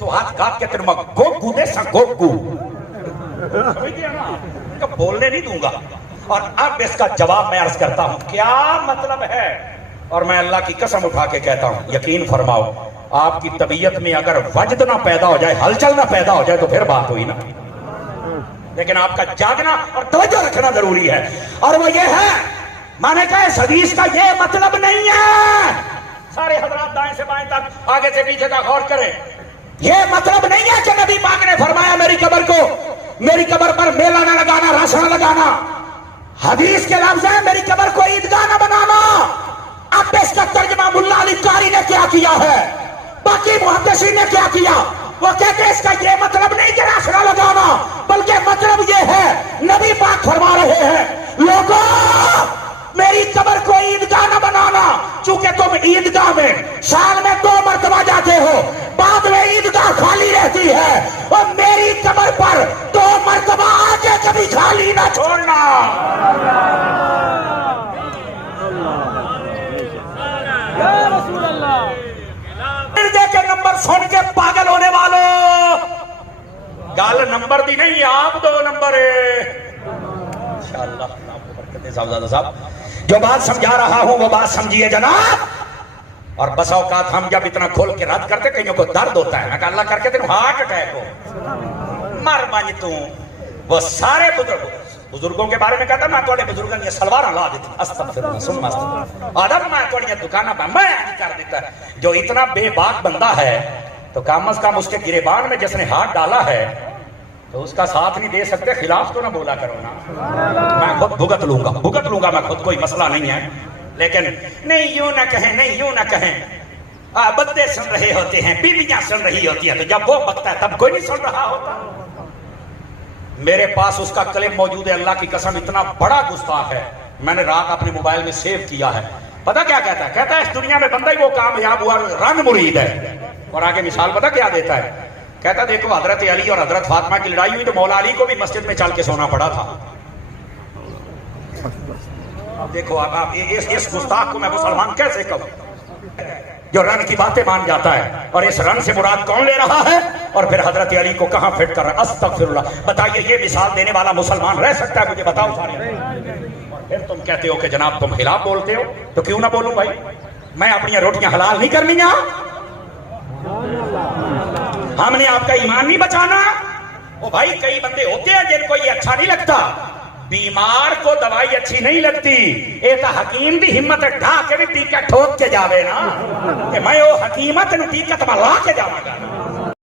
تو ہاتھ گاٹ کے تیرے میں گوگو دے سا گوگو کہ بولنے نہیں دوں گا. اور اب اس کا جواب میں عرض کرتا ہوں کیا مطلب ہے. اور میں اللہ کی قسم اٹھا کے کہتا ہوں یقین فرماؤ آپ کی طبیعت میں اگر وجد نہ پیدا ہو جائے, ہلچل نہ پیدا ہو جائے تو پھر بات ہوئی نا, لیکن آپ کا جاگنا اور توجہ رکھنا ضروری ہے. اور وہ یہ ہے, میں نے کہا اس حدیث کا یہ مطلب نہیں ہے, سارے حضرات دائیں سے بائیں تک آگے سے پیچھے تک غور کریں, یہ مطلب نہیں ہے کہ نبی پاک نے فرمایا میری قبر پر میلہ نہ لگانا, رس نہ لگانا. حدیث کے لفظ ہے میری قبر کو عیدگاہ نہ بنانا. اب اس کا ترجمہ ملا علی قاری نے کیا کیا ہے, باقی محدثین نے کیا کیا, وہ کہتے ہیں اس کا یہ مطلب نہیں کہ رس نہ لگانا, بلکہ مطلب یہ ہے نبی پاک فرما رہے ہیں لوگوں میری قبر کو عیدگاہ نہ بنانا, چونکہ تم عیدگاہ میں سال میں 2 مرتبہ جاتے ہو, بعد میں عیدگاہ خالی رہتی ہے, اور میری قبر پر 2 مرتبہ آگے کبھی خالی نہ چھوڑنا. مردے کے نمبر سن کے پاگل ہونے والوں, گال نمبر دی نہیں آپ 2 نمبر ہے انشاءاللہ. صاحب جو بات سمجھا رہا ہوں وہ بات سمجھیے جناب. اور بس اوقات ہم جب اتنا کھول کے رد کرتے کئیوں کو درد ہوتا ہے, میں کہا اللہ کر کے تینوں ہارٹ اٹیک ہو مر مانج تو. وہ سارے بزرگوں کے بارے میں کہتا میں توڑے بزرگوں یہ سلوار لا دیتا استغفراللہ ثم استغفراللہ, آدم میں توڑی دکانہ پہ میں آج کر دیتا. جو اتنا بے باک بندہ ہے تو کم از کم اس کے گریبان میں جس نے ہاتھ ڈالا ہے تو اس کا ساتھ نہیں دے سکتے, خلاف تو نہ بولا کرو نا. میں خود بھگت لوں گا میں خود, کوئی مسئلہ نہیں ہے, لیکن نہیں یوں نہ کہیں, نہیں یوں نہ کہیں. بندے سن رہے ہوتے ہیں, بیویاں سن رہی ہوتی ہیں, تو جب وہ بکتا ہے تب کوئی نہیں سن رہا ہوتا. میرے پاس اس کا کلم موجود ہے, اللہ کی قسم اتنا بڑا گستاخ ہے, میں نے رات اپنے موبائل میں سیو کیا ہے. پتہ کیا کہتا ہے, کہتا ہے اس دنیا میں بندہ ہی وہ کامیاب ہوا رن مرید ہے. اور آگے مثال پتہ کیا دیتا ہے, کہتا دیکھو حضرت علی اور حضرت فاطمہ کی لڑائی ہوئی تو مولا علی کو بھی مسجد میں چل کے سونا پڑا تھا. دیکھو آپ اس گستاخ کو میں مسلمان کیسے کہوں جو رن کی باتیں مان جاتا ہے, اور اس رن سے مراد کون لے رہا ہے, اور پھر حضرت علی کو کہاں فٹ کر رہا ہے. استغفراللہ. بتائیے یہ مثال دینے والا مسلمان رہ سکتا ہے, مجھے بتاؤ سارے. پھر تم کہتے ہو کہ جناب تم خلاف بولتے ہو, تو کیوں نہ بولوں بھائی, میں اپنی روٹیاں حلال نہیں کرنی ہیں, ہم نے آپ کا ایمان نہیں بچانا. او بھائی کئی بندے ہوتے ہیں جن کو یہ اچھا نہیں لگتا, بیمار کو دوائی اچھی نہیں لگتی, اے تا حکیم دی ہمت ڈھا کے بھی ٹیکہ ٹھوک کے جاوے نا, کہ میں او حکیمت نو ٹیکہ تمہا لا کے جاواں گا.